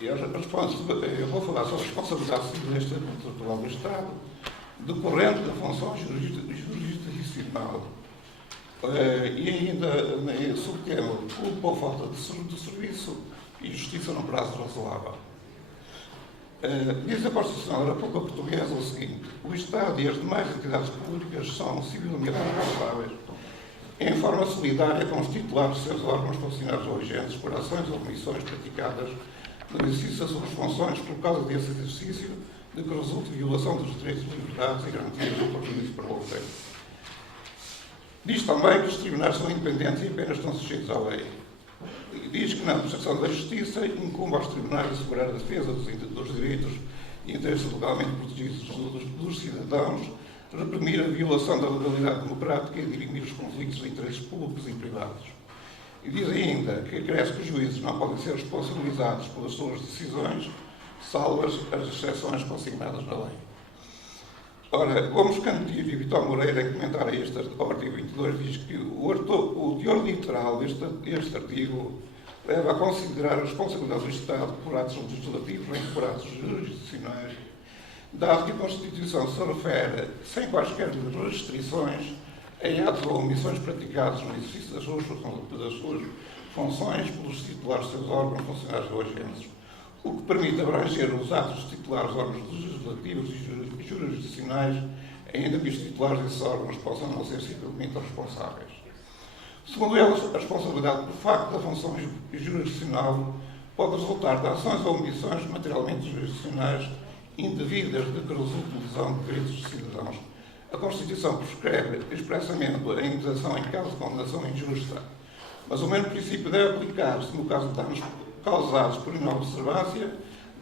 Eu vou falar sobre a responsabilidade civil estatal do Estado, decorrente da função jurisdicional. E ainda, subtema, culpa ou falta de serviço e justiça num prazo razoável. Diz a Constituição da República Portuguesa o seguinte: o Estado e as demais entidades públicas são civilmente responsáveis, em forma solidária, com os titulares de seus órgãos, funcionários ou agentes, por ações ou omissões praticadas no exercício das suas funções por causa desse exercício, de que resulte violação dos direitos, liberdades e garantias do compromisso para o outro. Diz também que os tribunais são independentes e apenas estão sujeitos à lei. Diz que na prestação da justiça incumbe aos tribunais assegurar a defesa dos direitos e interesses legalmente protegidos dos cidadãos, reprimir a violação da legalidade democrática e dirimir os conflitos de interesses públicos e privados. E diz ainda que acresce que os juízes não podem ser responsabilizados pelas suas decisões, salvo as exceções consignadas na lei. Ora, Gomes Cantillo e Vitor Moreira, em comentar ao artigo 22, diz que o teor literal deste artigo leva a considerar a responsabilidade do Estado por atos legislativos nem por atos jurisdicionais, dado que a Constituição se refere, sem quaisquer restrições, a atos ou omissões praticados no exercício das suas funções pelos titulares de seus órgãos, funcionários ou agentes, o que permite abranger os atos dos titulares de órgãos legislativos e jurisdicionais, ainda que os titulares desses órgãos possam não ser civilmente responsáveis. Segundo eles, a responsabilidade por facto da função jurisdicional pode resultar de ações ou omissões materialmente jurisdicionais indevidas de que resulte lesão de direitos dos cidadãos. A Constituição prescreve expressamente a indenização em caso de condenação injusta, mas o mesmo princípio deve aplicar-se no caso de danos causados por inobservância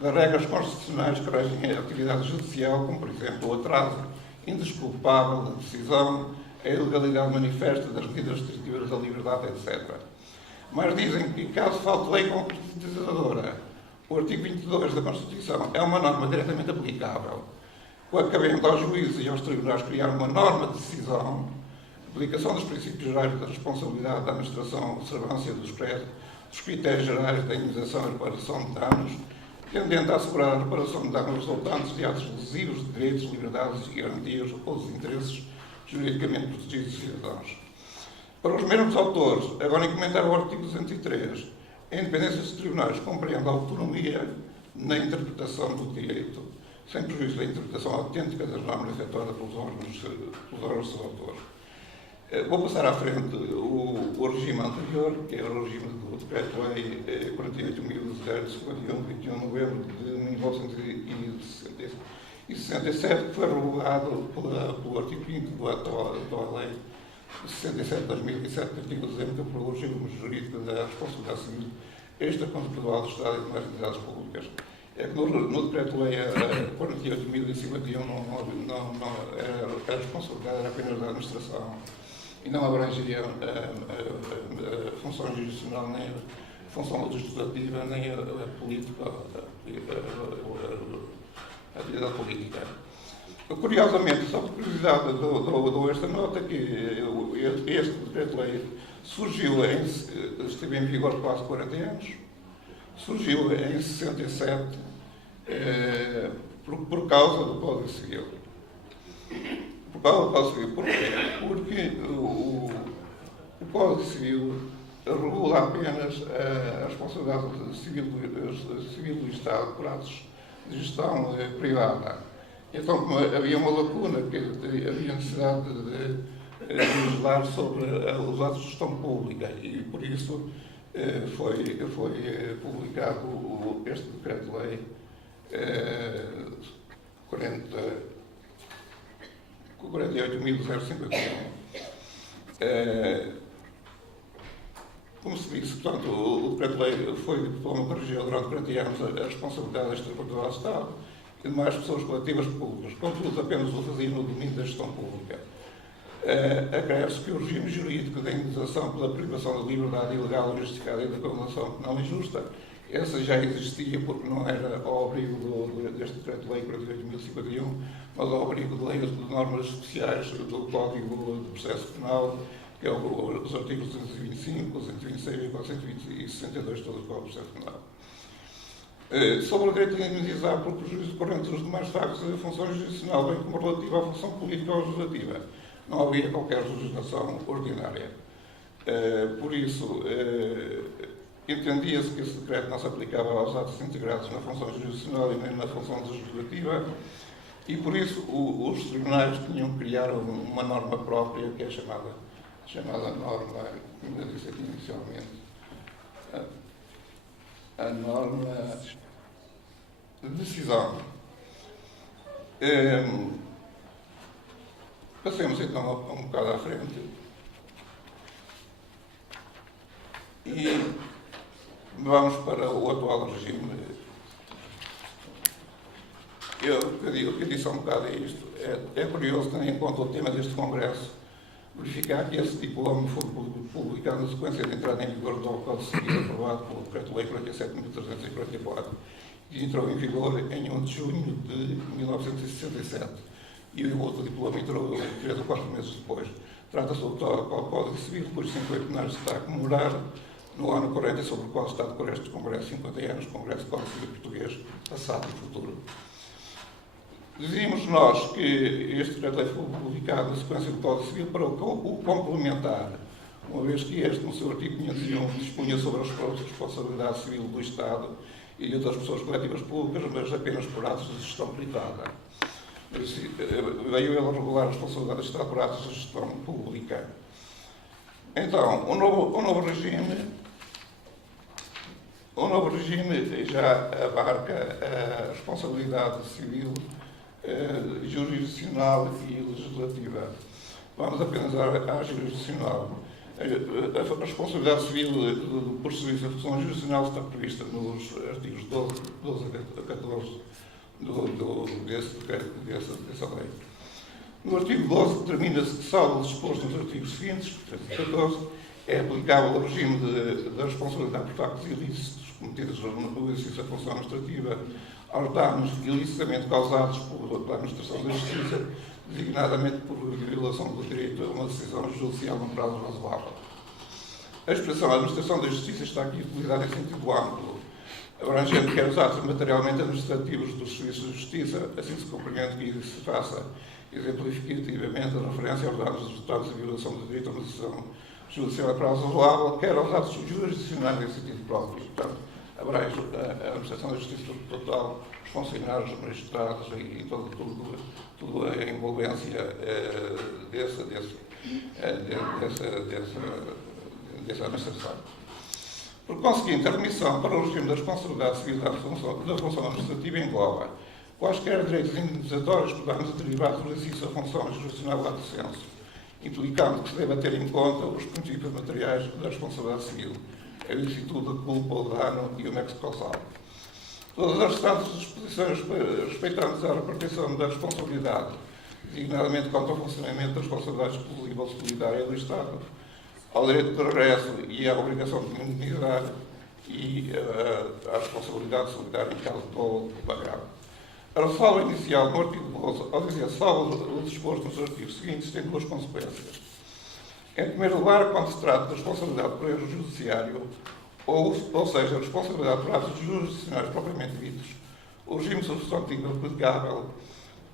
das regras constitucionais que regem a atividade judicial, como, por exemplo, o atraso indesculpável da decisão, a ilegalidade manifesta das medidas restritivas da liberdade, etc. Mas dizem que, caso falte lei concretizadora, o artigo 22 da Constituição é uma norma diretamente aplicável, cabendo aos juízes e aos tribunais criar uma norma de decisão, aplicação dos princípios gerais da responsabilidade da administração, observância dos critérios gerais da indenização e reparação de danos, tendendo a assegurar a reparação de danos resultantes de atos lesivos de direitos, liberdades e garantias ou dos interesses juridicamente protegidos dos cidadãos. Para os mesmos autores, agora em comentar o artigo 203, a independência dos tribunais compreende a autonomia na interpretação do direito, sem prejuízo da interpretação autêntica das normas efetuadas pelos órgãos dos autores. Vou passar à frente o regime anterior, que é o regime do Decreto-Lei 48.051, 21 de novembro de 1967, que foi revogado pelo artigo 5 da atual Lei 67 de 2007, que artigo 2, que aprovou o regime jurídico da responsabilidade civil extracontratual do Estado e demais entidades públicas. É que no Decreto-Lei 48.051 a responsabilidade era apenas da administração e não abrangia a função jurisdicional, nem a função legislativa, nem a política, a atividade política. Curiosamente, só por curiosidade, dou esta nota que este Decreto-Lei esteve em vigor quase 40 anos, surgiu em 67 por causa do Código Civil. Por causa do Código Civil. Porquê? Porque o Código Civil regula apenas a responsabilidade civil do Estado por atos de gestão privada. Então, como havia uma lacuna, que havia necessidade de legislar sobre os atos de gestão pública, e por isso foi publicado este Decreto-Lei 48.051. Como se disse, portanto, o Decreto-Lei foi o diploma que regeu durante 40 anos a responsabilidade extracontratual do Estado e demais pessoas coletivas públicas, contudo apenas o fazia no domínio da gestão pública. Acresce que o regime jurídico da indenização pela privação da liberdade ilegal ou justificada e da condenação penal injusta, essa já existia porque não era ao abrigo deste Decreto-Lei 48.051, mas ao abrigo de leis de normas especiais do Código de Processo Penal, que é os artigos 225, 226 e 462 do Código de Processo Penal. Sobre o direito a indemnizar por prejuízo decorrente dos demais factos da função jurisdicional, bem como relativa à função política ou legislativa, não havia qualquer legislação ordinária. Por isso, entendia-se que esse decreto não se aplicava aos atos integrados na função jurisdicional e nem na função legislativa, e por isso os tribunais tinham que criar uma norma própria, que é chamada norma, ainda disse aqui inicialmente, a norma de decisão. Passemos então um bocado à frente e vamos para o atual regime. O que eu disse há um bocado é isto. É curioso, tendo em conta o tema deste Congresso, verificar que esse diploma foi publicado na sequência de entrada em vigor do Código Civil aprovado pelo Decreto-Lei 47.344, que entrou em vigor em 1 de junho de 1967. E o outro diploma entrou 3 ou 4 meses depois. Trata-se do Código Civil, por 58 anos está a comemorar no ano 40, sobre o qual está a decorrer este Congresso, 50 anos, Congresso Código Civil Português, passado e futuro. Dizíamos nós que este decreto-lei foi publicado na sequência do Código Civil para o complementar, uma vez que este, no seu artigo 501, dispunha sobre as responsabilidades civil do Estado e de outras pessoas coletivas públicas, mas apenas por atos de gestão privada. Veio ele a regular a responsabilidade do Estado por atos de gestão pública. Então, o novo regime já abarca a responsabilidade civil, jurisdicional e legislativa. Vamos apenas à jurisdicional. A responsabilidade civil por serviço da função jurisdicional está prevista nos artigos 12 a 14 dessa lei. No artigo 12 determina-se que, salvo o disposto nos artigos seguintes, 13 e 14, é aplicável o regime da responsabilidade por factos ilícitos cometidos no exercício da função administrativa aos danos ilicitamente causados pela administração da Justiça, designadamente por violação do direito a uma decisão judicial num prazo razoável. A expressão administração da Justiça está aqui utilizada em sentido amplo, abrangendo quer os atos materialmente administrativos dos serviços de justiça, assim se compreende que se faça exemplificativamente a referência aos danos resultados da violação do direito a uma decisão judicial a prazo razoável, quer aos atos jurisdicionais em sentido próprio. Portanto, abrange a administração da justiça total, os funcionários, os magistrados e tudo a envolvência dessa administração. Por conseguinte, a remissão para o regime da responsabilidade civil da função administrativa engloba quaisquer direitos indenizatórios por danos derivados do exercício da função jurisdicional lato sensu, implicando que se deva ter em conta os princípios materiais da responsabilidade civil, a ilicitude, a culpa, o dano e o nexo causal. Todas as restantes disposições respeitantes à repartição da responsabilidade, designadamente quanto ao funcionamento da responsabilidade exclusiva ou solidária do Estado, ao direito de regresso e à obrigação de indemnizar e à responsabilidade solidária em caso de dolo pagado. A ressalva inicial no artigo 12, ao dizer salvo o disposto nos artigos seguintes, tem duas consequências. Em primeiro lugar, quando se trata de responsabilidade por erro judiciário, ou seja, a responsabilidade por atos jurisdicionais propriamente ditos, o regime substantivo aplicável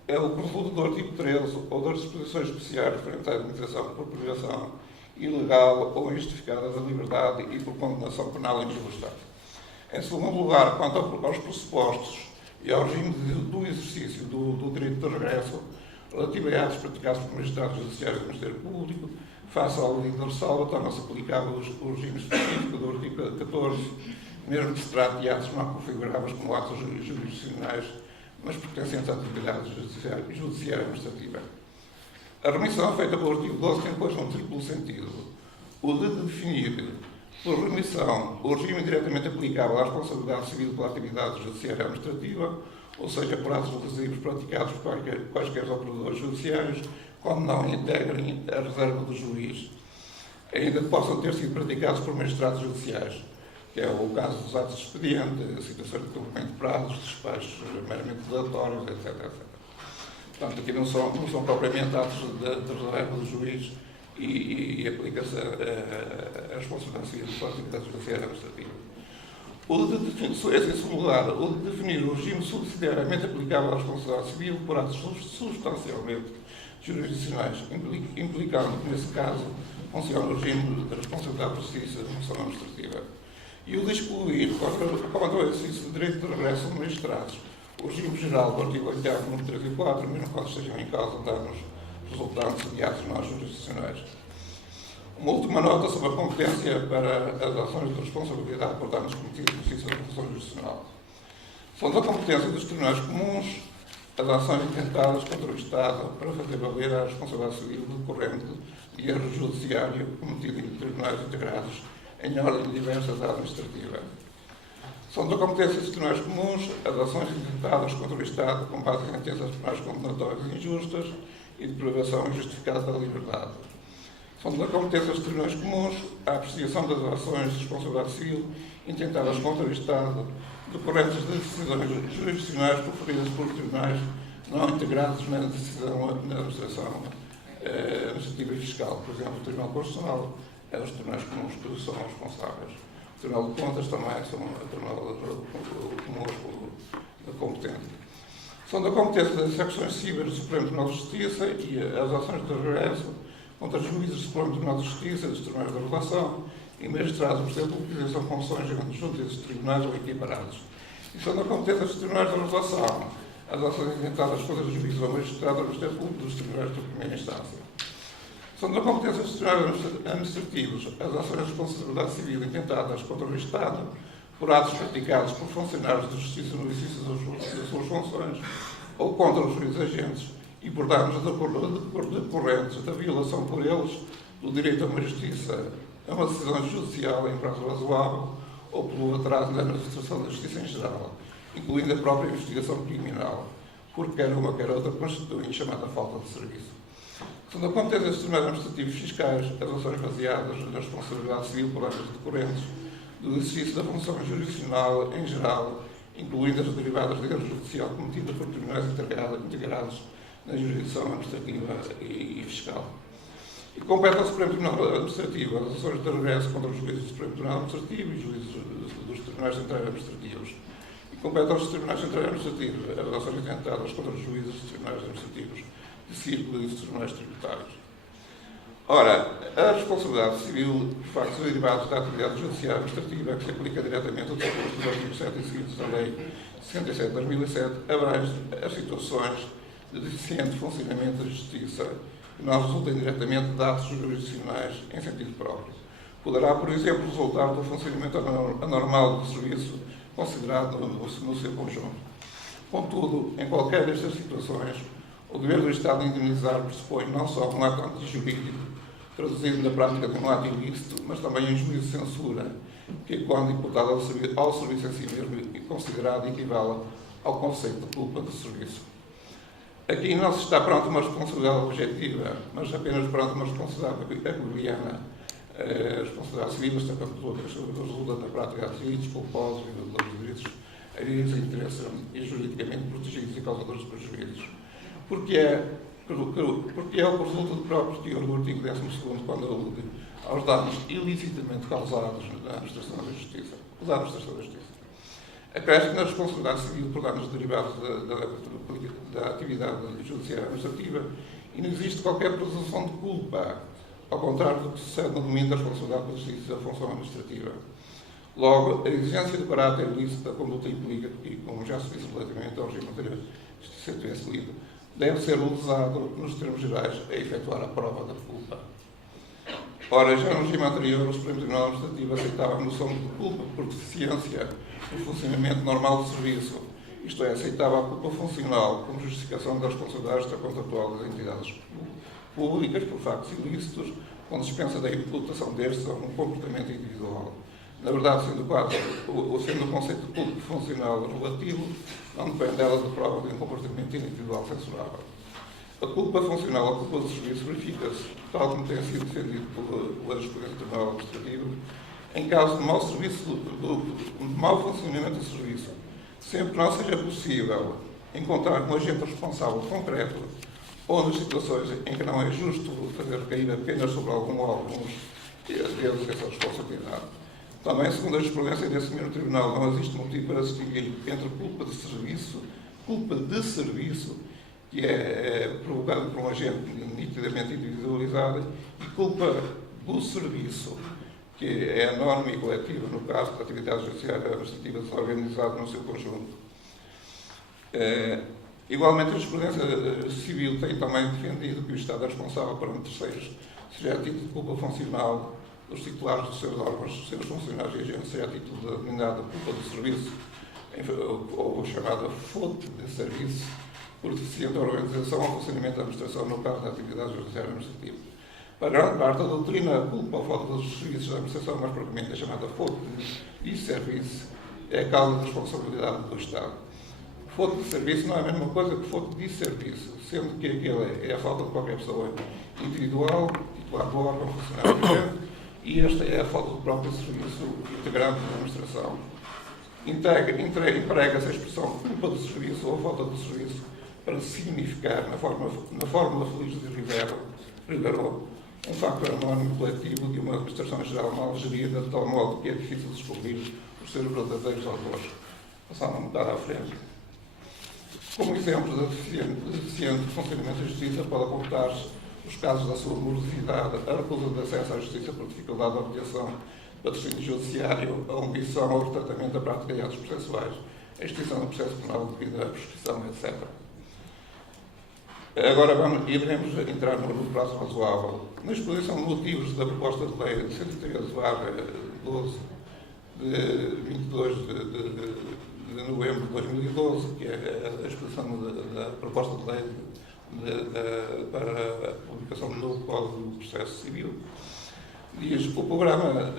é o produto do artigo 13 ou das disposições especiais referentes à indenização por privação ilegal ou injustificada da liberdade e por condenação penal injusta. Em segundo lugar, quanto aos pressupostos e ao regime do exercício do direito de regresso relativo a atos praticados por magistrados judiciais do Ministério Público, face ao delito de ressalva, torna-se aplicável o regime específico do artigo 14, mesmo que se trate de atos não configuráveis como atos jurisdicionais, mas pertencentes à atividade judiciária administrativa. A remissão feita pelo artigo 12 tem, pois, um triplo sentido. O de definir, por remissão, o regime diretamente aplicável à responsabilidade civil pela atividade judiciária administrativa, ou seja, por atos lesivos praticados por quaisquer operadores judiciários, quando não integrem a reserva do juiz, ainda que possam ter sido praticados por magistrados judiciais, que é o caso dos atos de expediente, a situação de cumprimento de prazos, despachos meramente delatórios, etc. Portanto, aqui não são propriamente atos de reserva do juiz e aplica-se a responsabilidade civil pela atividade judiciária administrativa. o de definir o regime subsidiariamente aplicável à responsabilidade civil por atos substancialmente jurisdicionais, implicando que, nesse caso, funciona o regime de responsabilidade por justiça de função administrativa. E o de excluir, contra o exercício de direito de regresso aos magistrados, o regime geral do artigo 8º, número 3 e 4, mesmo quando estejam em causa danos resultantes de atos não jurisdicionais. Uma última nota sobre a competência para as ações de responsabilidade por danos cometidos no exercício da função jurisdicional. São da competência dos tribunais comuns as ações intentadas contra o Estado para fazer valer a responsabilidade civil decorrente de erro judiciário cometido em tribunais integrados em ordem diversa da administrativa. São da competência dos tribunais comuns as ações intentadas contra o Estado com base em sentenças penais condenatórias injustas e de privação injustificada da liberdade. São da competência dos tribunais comuns a apreciação das ações de responsabilidade civil intentadas contra o Estado decorrentes de decisões jurisdicionais proferidas por tribunais não integrados na administração administrativa e fiscal. Por exemplo, o Tribunal Constitucional é os tribunais comuns que são responsáveis. O Tribunal de Contas também são o Tribunal comum competente. São da competência das secções cíveis do Supremo Tribunal de Justiça e as ações de regresso contra os juízes do Supremo Tribunal de Justiça, dos tribunais da relação e magistrados, por exemplo, que exerçam funções junto a esses tribunais ou equiparados. E são da competência dos tribunais da relação as ações intentadas contra os juízes ou magistrados do Ministério Público dos tribunais de primeira instância. São da competência dos tribunais administrativos as ações de responsabilidade civil intentadas contra o Estado por atos praticados por funcionários de justiça no exercício das suas funções ou contra os juízes agentes e por danos decorrentes da violação por eles do direito a uma justiça, a uma decisão judicial em prazo razoável ou pelo atraso na administração da justiça em geral, incluindo a própria investigação criminal, porque quer uma quer outra constituem chamada falta de serviço. São da competência dos tribunais administrativos fiscais as ações baseadas na responsabilidade civil por atos decorrentes do exercício da função jurisdicional em geral, incluindo as derivadas de erro judicial cometidas por tribunais integrados na jurisdição administrativa e fiscal. E compete ao Supremo Tribunal Administrativo as ações de regresso contra os juízes do Supremo Tribunal Administrativo e juízes dos Tribunais Centrais Administrativos. E compete aos Tribunais Centrais Administrativos as ações intentadas contra os juízes dos Tribunais Administrativos de círculo e dos Tribunais Tributários. Ora, a responsabilidade civil por factos derivados da atividade judiciária administrativa que se aplica diretamente ao disposto do artigo 7 e seguintes da Lei 67 de 2007 abrange as situações de deficiente funcionamento da Justiça que não resultem diretamente de atos jurisdicionais em sentido próprio. Poderá, por exemplo, resultar do funcionamento anormal do serviço considerado no seu conjunto. Contudo, em qualquer destas situações, o dever do Estado de indemnizar pressupõe não só um ato antijurídico, traduzido na prática de um ato ilícito, mas também um juízo de censura, que, quando imputado ao serviço em si mesmo, é considerado equivale ao conceito de culpa do serviço. Aqui não se está perante uma responsabilidade objetiva, mas apenas perante uma responsabilidade equilibriana. A responsabilidade civil está resulta da prática de atos ilícitos, culposos, violadores de direitos alheios a interesses e juridicamente protegidos e causadores de prejuízos. Porque é o que resulta do próprio teor do artigo 12º, quando alude aos danos ilicitamente causados na administração da Justiça. Acresce na responsabilidade civil por danos derivados da atividade judiciária administrativa e não existe qualquer presunção de culpa, ao contrário do que sucede no domínio da responsabilidade pelo exercício da função administrativa. Logo, a exigência de caráter ilícito da conduta implica que, como já se disse relativamente ao regime anterior, se tivesse lido, deve ser usado, nos termos gerais, a efetuar a prova da culpa. Ora, já no regime anterior, o Supremo Tribunal Administrativo aceitava a noção de culpa por deficiência no funcionamento normal do serviço, isto é, aceitava a culpa funcional como justificação da responsabilidade extracontratual das entidades públicas por factos ilícitos, com dispensa da imputação destes a um comportamento individual. Na verdade, sendo o conceito de culpa funcional relativo, não depende dela de prova de um comportamento individual censurável. A culpa funcional, a culpa do serviço, verifica-se, tal como tem sido defendido pela jurisprudência do Tribunal Administrativo, em caso de mau funcionamento do serviço, sempre que não seja possível encontrar um agente responsável concreto ou nas situações em que não é justo fazer recair apenas sobre algum ou alguns deles essa responsabilidade. Também, segundo a jurisprudência desse mesmo tribunal, não existe motivo para distinguir entre culpa de serviço, que é provocada por um agente nitidamente individualizado, e culpa do serviço, que é a norma e coletiva, no caso da atividade judiciária administrativa desorganizada no seu conjunto. Igualmente, a jurisprudência civil tem também defendido que o Estado é responsável perante terceiros, seja a título de culpa funcional dos titulares dos seus órgãos, dos seus funcionários e agentes, seja a título da denominada culpa do serviço, ou chamada fonte de serviço, por deficiente organização ou funcionamento da administração no caso da atividade judiciária administrativa. Para grande parte da doutrina, a culpa ou falta dos serviços da administração, mais propriamente a chamada fonte de serviço, é a causa da responsabilidade do Estado. Fonte de serviço não é a mesma coisa que fonte de serviço, sendo que aquele é a falta de qualquer pessoa individual, titular do órgão, funcionário, e esta é a falta do próprio serviço integrante da administração. Emprega-se a expressão culpa do serviço ou falta do serviço para significar, na fórmula feliz de Rivero, um facto anónimo coletivo de uma administração geral mal gerida, de tal modo que é difícil descobrir os seus verdadeiros autores. Passando um bocado à frente. Como exemplo de deficiente funcionamento da justiça, pode apontar-se os casos da sua morosidade, a recusa de acesso à justiça por dificuldade de obtenção de patrocínio judiciário, a omissão ou retratamento da prática de atos processuais, a extinção do processo penal devido à prescrição, etc. Agora iremos entrar no prazo razoável. Na exposição de motivos da proposta de lei 113/12 de 22 de novembro de 2012, que é a exposição da proposta de lei para a publicação do novo Código do Processo Civil, diz: o programa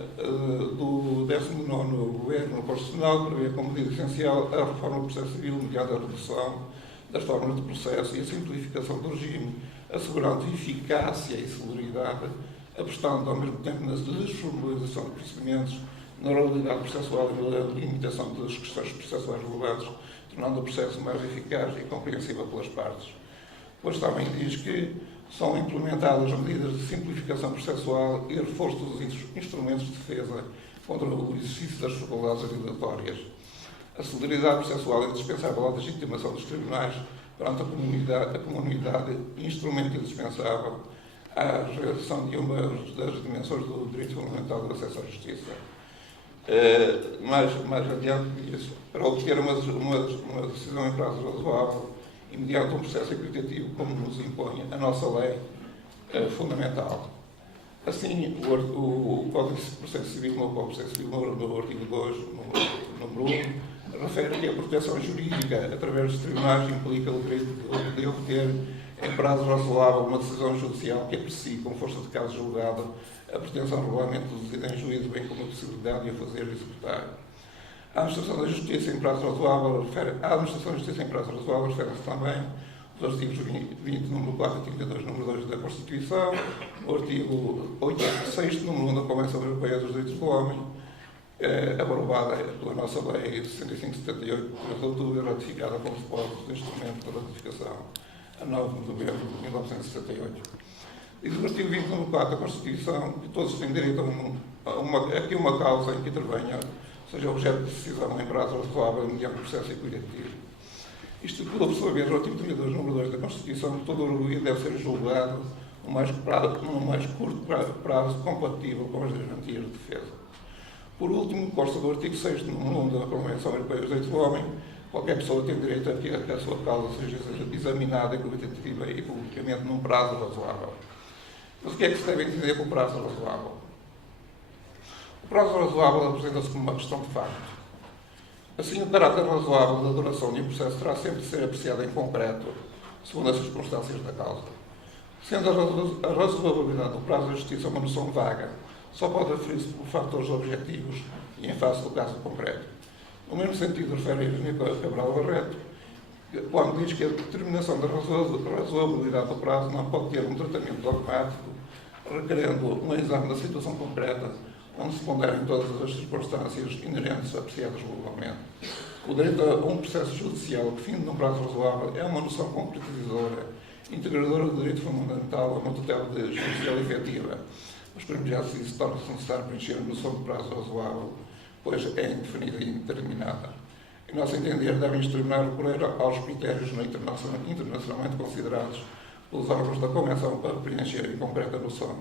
do 19º Governo Constitucional prevê como medida essencial a reforma do processo civil mediante a redução das formas de processo e a simplificação do regime, assegurando eficácia e celeridade, apostando ao mesmo tempo na desformalização de procedimentos, na oralidade processual e na limitação das questões processuais relevantes, tornando o processo mais eficaz e compreensível pelas partes. Pois também diz que são implementadas medidas de simplificação processual e reforço dos instrumentos de defesa contra o exercício das faculdades habilitatórias. A celeridade processual é indispensável à legitimação dos tribunais perante a comunidade, instrumento indispensável à realização de uma das dimensões do direito fundamental do acesso à justiça. Mais adiante diz: para obter uma decisão em prazo razoável e mediante um processo equitativo, como nos impõe a nossa lei fundamental. Assim, o Código de Processo Civil, no Código de Processo Civil, no artigo 2, número 1, refere que a proteção jurídica através dos tribunais implica o direito de obter em prazo razoável uma decisão judicial que aprecie, com força de caso julgado, a pretensão regularmente reduzida em juízo, bem como a possibilidade de a fazer executar. A administração da justiça em prazo razoável refere-se também aos artigos 20, número 4 e 32, número 2 da Constituição, o artigo 6, número 1 da Convenção Europeia dos Direitos do Homem, aprovada pela nossa Lei 65/78, de outubro, ratificada como depósito de instrumento de ratificação a 9 de novembro de 1978. Diz o artigo 20, número 4 da Constituição que todos têm direito a uma causa em que intervenha, seja objeto de decisão em prazo razoável mediante processo equitativo. Isto, por sua vez, o artigo 32, número 2 da Constituição, que todo o arguido deve ser julgado no mais curto prazo compatível com as garantias de defesa. Por último, consta do artigo 6, número 1 da Convenção Europeia dos Direitos do Homem, qualquer pessoa tem direito a que a sua causa seja examinada equitativa e publicamente num prazo razoável. Mas o que é que se deve entender por prazo razoável? O prazo razoável apresenta-se como uma questão de facto. Assim, o caráter razoável da duração de um processo terá sempre de ser apreciado em concreto, segundo as circunstâncias da causa. Sendo a razoabilidade do prazo da justiça uma noção vaga, só pode referir-se por fatores objetivos e em face do caso concreto. No mesmo sentido, refere Eugênio Cabral Barreto, quando diz que a determinação da razoabilidade do prazo não pode ter um tratamento dogmático, requerendo um exame da situação concreta, onde se ponderem todas as circunstâncias inerentes apreciadas globalmente. O direito a um processo judicial que finde num prazo razoável é uma noção concretizadora, integradora do direito fundamental a uma tutela judicial efetiva, mas como já se disse, torna-se necessário preencher a noção de prazo razoável, pois é indefinida e indeterminada. Em nosso entender, devem-se terminar recorrer aos critérios internacionalmente considerados pelos órgãos da Convenção para preencher em concreta noção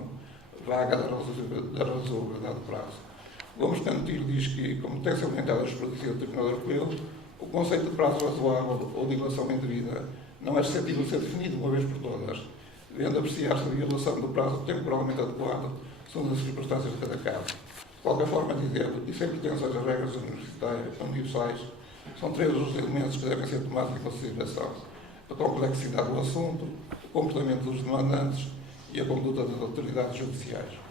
vaga da razoabilidade de prazo. Gomes Cantillo diz que, como tem-se orientado a justiça do Tribunal Europeu, o conceito de prazo razoável ou dilação indevida não é suscetível de ser definido uma vez por todas, devendo apreciar-se a violação do prazo temporalmente adequado segundo as circunstâncias de cada caso. De qualquer forma, dizendo, e sem pretensões às regras universais, são três os elementos que devem ser tomados em consideração: a complexidade do assunto, o comportamento dos demandantes e a conduta das autoridades judiciais.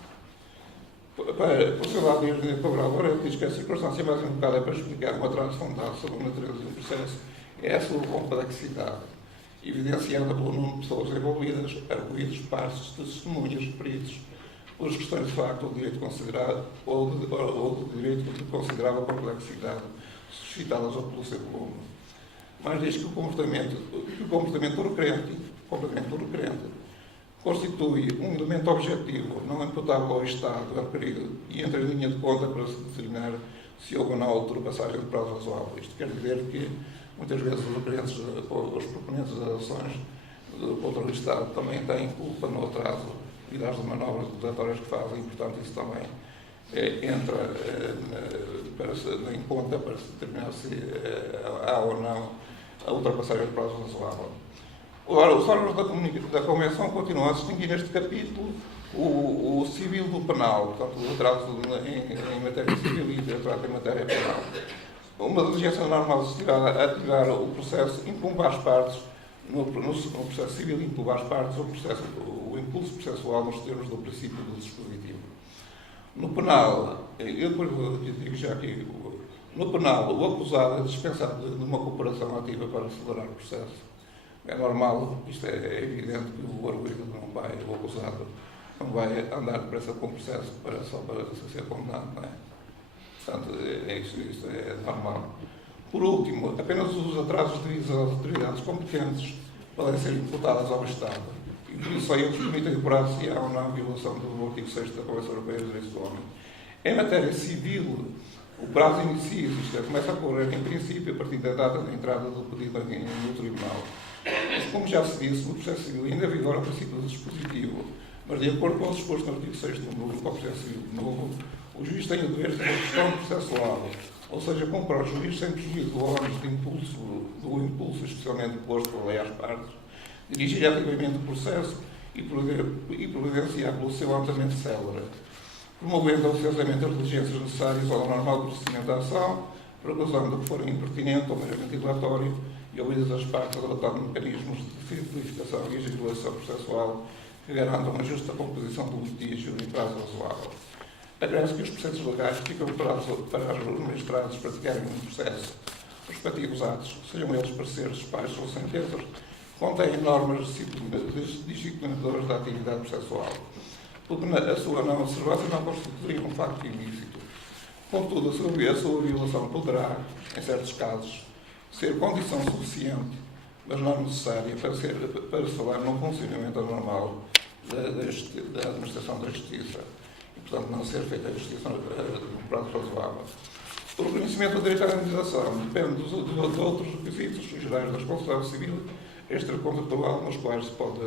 Por seu lado, o Engenheiro Cabral diz que a circunstância mais invocada para explicar um atraso fundado sobre a natureza de um processo é a sua complexidade, evidenciada pelo número de pessoas envolvidas, arguídos, partes, testemunhas, peritos, pelas questões de facto ou de direito considerado ou de direito de considerável complexidade suscitadas pelo seu volume. Mas diz que o comportamento do requerente constitui um elemento objetivo não imputável ao Estado requerido e entra em linha de conta para se determinar se houve ou não ultrapassagem de prazo razoável. Isto quer dizer que muitas vezes os requerentes, os proponentes das ações contra o Estado também têm culpa no atraso e das manobras acusatórias que fazem, e portanto isso também entra em conta para se determinar se há ou não a ultrapassagem de prazo razoável. Ora, os órgãos da Convenção continuam a distinguir neste capítulo o civil do penal, portanto, o atraso em matéria civil e o atraso em matéria penal. Uma diligência normal destinada a ativar o processo incumbe às partes, no processo civil incumbe às partes o impulso processual nos termos do princípio do dispositivo. No penal, eu depois digo já aqui, no penal, o acusado é dispensado de uma cooperação ativa para acelerar o processo. É normal, isto é evidente que o arguido o acusado, não vai andar depressa com o processo só para ser condenado, não é? Portanto, isto é normal. Por último, apenas os atrasos devidos às autoridades competentes podem ser imputadas ao Estado, e por isso só eles permitem apurar se há ou não a violação do artigo 6 da Convenção Europeia dos Direitos do Homem. Em matéria civil, o prazo inicia, isto é, começa a correr em princípio a partir da data de entrada do pedido no Tribunal. Mas, como já se disse, no processo civil ainda vigora o princípio do dispositivo, mas de acordo com o disposto no artigo 6 do novo, para o processo civil novo, o juiz tem o dever de ter questão processual, ou seja, comprar ao juiz sem prejuízo do ônus do impulso especialmente posto pela lei às partes, dirigir ativamente o processo e providenciar pelo seu andamento célere, promovendo oficiosamente as diligências necessárias ao normal procedimento da ação, recusando o que for impertinente ou meramente dilatório e obrigas as partes a adotar mecanismos de simplificação e agilização processual que garantam a justa composição do litígio em prazo razoável. Agrega-se que os processos legais ficam para os magistrados praticarem um processo. Os respectivos atos, sejam eles pareceres, despachos ou sentenças, contêm normas disciplinadoras da atividade processual, porque a sua não observância não constitui um facto ilícito. Contudo, a sua violação poderá, em certos casos, ser condição suficiente, mas não necessária, para se falar num funcionamento anormal da administração da justiça e, portanto, não ser feita a justiça num prazo razoável. O reconhecimento do direito à indenização depende de outros requisitos gerais da responsabilidade civil extracontratual, nos quais se pode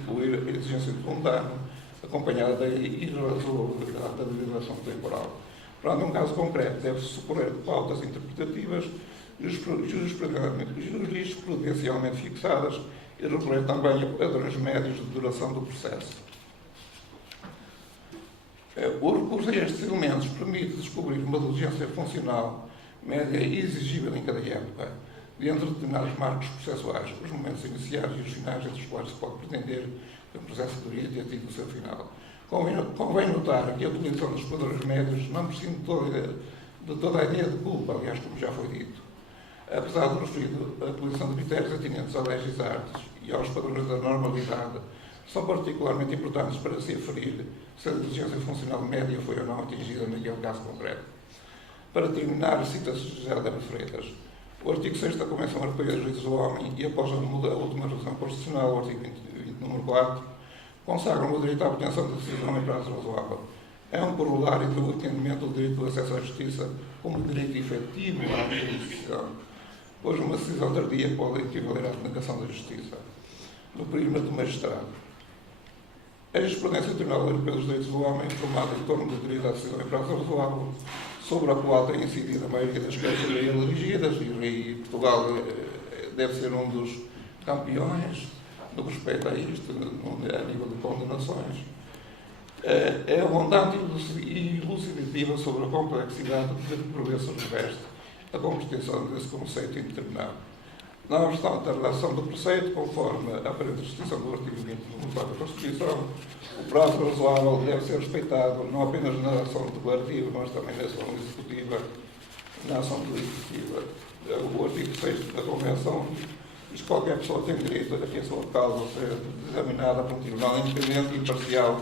incluir a exigência de um dano acompanhada da irrazoabilidade da legislação temporal. Portanto, num caso concreto, deve-se socorrer de pautas interpretativas jurisprudencialmente fixadas e recorrer também a padrões médios de duração do processo. O recurso a estes elementos permite descobrir uma diligência funcional média e exigível em cada época, dentro de determinados marcos processuais, os momentos iniciais e os finais entre os quais se pode pretender que o processo deveria ter tido o seu final. Convém notar que a utilização dos padrões médios não prescinde de toda a ideia de culpa, aliás, como já foi dito. Apesar do referido, a utilização de critérios atinentes à legis artis e aos padrões da normalidade são particularmente importantes para se aferir se a diligência funcional média foi ou não atingida naquele caso concreto. Para terminar, cita-se José de Freitas. O artigo 6 da Convenção Europeia dos Direitos do Homem e após a última revisão constitucional, o artigo 20, número 4, consagram o direito à obtenção da decisão em prazo razoável. É um corolário do entendimento do direito do acesso à justiça como direito efetivo e não de decisão, pois uma decisão tardia pode equivaler à denegação da justiça, no perímetro do magistrado. A jurisprudência do Tribunal Europeu dos Direitos do Homem, formada em torno do direito à decisão em prazo razoável, sobre a qual tem incidido a maioria das queixas dirigidas, e Portugal deve ser um dos campeões no que respeita a isto, a nível de condenações, é abundante e elucidativa sobre a complexidade que por vezes reveste a compreensão desse conceito indeterminado. Não obstante a relação do preceito, conforme a aparente restrição do artigo 21 da Constituição, o prazo razoável deve ser respeitado não apenas na ação declarativa, mas também na ação executiva. Na ação executiva, o artigo 6 da Convenção diz que qualquer pessoa tem direito a que a sua causa seja examinada por um tribunal independente e imparcial,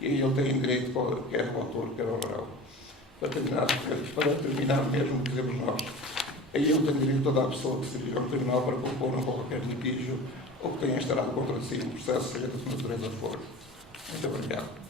e ele tem direito, quer o autor, quer o réu. Para terminar mesmo, dizemos nós, aí ele tem direito a toda a pessoa que se dirige ao tribunal para compor um qualquer litígio ou que tenha instalado contra si um processo, seja de que natureza for. Muito obrigado.